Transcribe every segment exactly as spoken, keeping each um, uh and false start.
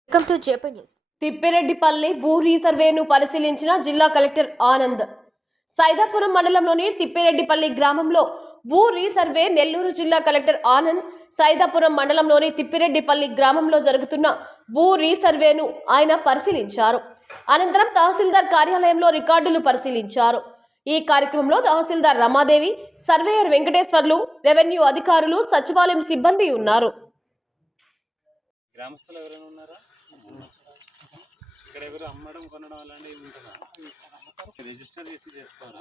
Welcome to JP news. Tippireddipalli భూ రీసర్వేను పరిశీలించిన జిల్లా కలెక్టర్ ఆనంద్. సైదాపురం మండలంలోని తిప్పిరెడ్డిపల్లి గ్రామంలో భూ రీసర్వే నెల్లూరు జిల్లా కలెక్టర్ ఆనంద్ సైదాపురం మండలంలోని తిప్పిరెడ్డిపల్లి గ్రామంలో జరుగుతున్న భూ రీసర్వేను ఆయన పరిశీలించారు. అనంతరం తహసీల్దార్ కార్యాలయంలో రికార్డులు పరిశీలించారు. ఈ కార్యక్రమంలో తహసీల్దార్ రమాదేవి, సర్వేయర్ వెంకటేశ్వర్లు, రెవెన్యూ అధికారులు, సచివాలయం సిబ్బంది ఉన్నారు. గ్రామస్తులు ఎవరైనా ఉన్నారా? ఇక్కడ ఎవరు అమ్మడం కొనడం అలాంటివి ఉంటుందా? రిజిస్టర్ చేసి చేసుకోరా?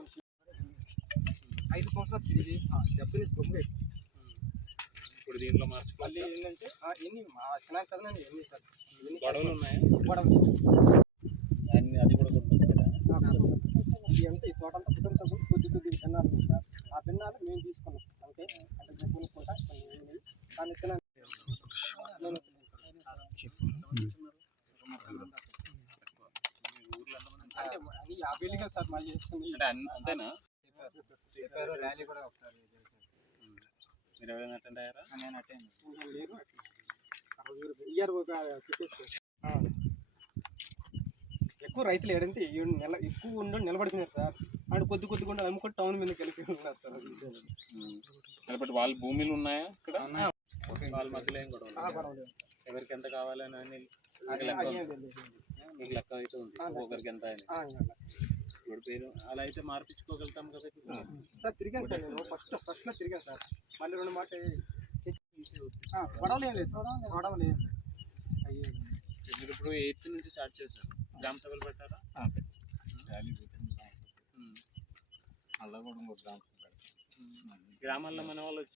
ఐదు సంవత్సరాలు తిరిగి డబ్బులు గొమ్ము ఇప్పుడు దీంట్లో మార్చుకోవాలి. ఏంటంటే ఎన్ని వచ్చినాక కదండి ఎన్ని సార్ గొడవలు ఉన్నాయా? గొడవలు అన్ని అది కూడా కొనుక్కుంటారా? ఇది అంతా ఈ తోట అంతా కుటుంబ సభ్యులు కొద్ది కొద్ది విత్తనాలు ఉన్నాయి సార్. ఆ విత్తనాలు మేము తీసుకున్నాం అంటే అంటే కొనుక్కుంటా కొన్ని దాని విత్తనాలు అంటే అది యాభై ఏళ్ళు కదా సార్ మళ్ళీ చేస్తుంది. అంతేనా? ర్యాలీ కూడా ఒకసారి మీరు ఎవరైనా అటెండ్ అయ్యారా? నేను అటెండ్ లేరు. ఇయర్ ఒక చెప్పేసుకో ఎక్కువ రైతులు ఏడంటే ఏడు నెల ఎక్కువ ఉండి నిలబడుతున్నారు సార్. ఆడు కొద్ది కొద్దిగా ఉండి అమ్ముకుంటే టౌన్ మీద కలిపి ఉన్నారు సార్. కాబట్టి వాళ్ళ భూములు ఉన్నాయా ఇక్కడ? వాళ్ళ మధ్యలో ఏం గొడవలు? ఎవరికి ఎంత కావాలని అని మీకు లెక్క అయితే ఉంది, ఒక్కొక్కరికి ఎంత అని. ఇప్పుడు పేరు అలా అయితే మార్పించుకోగలుగుతాం కదా సార్. తిరిగాను సార్ నేను ఫస్ట్ ఫస్ట్లో తిరిగాను సార్. మళ్ళీ రెండు మాట గొడవలు ఏం లేదు సార్. గొడవలు ఏం అయ్యే మీరు ఇప్పుడు ఎయిత్ నుంచి స్టార్ట్ చేశారు. గ్రామ సభలు పెట్టారా? గ్రామాల్లో మన వాళ్ళు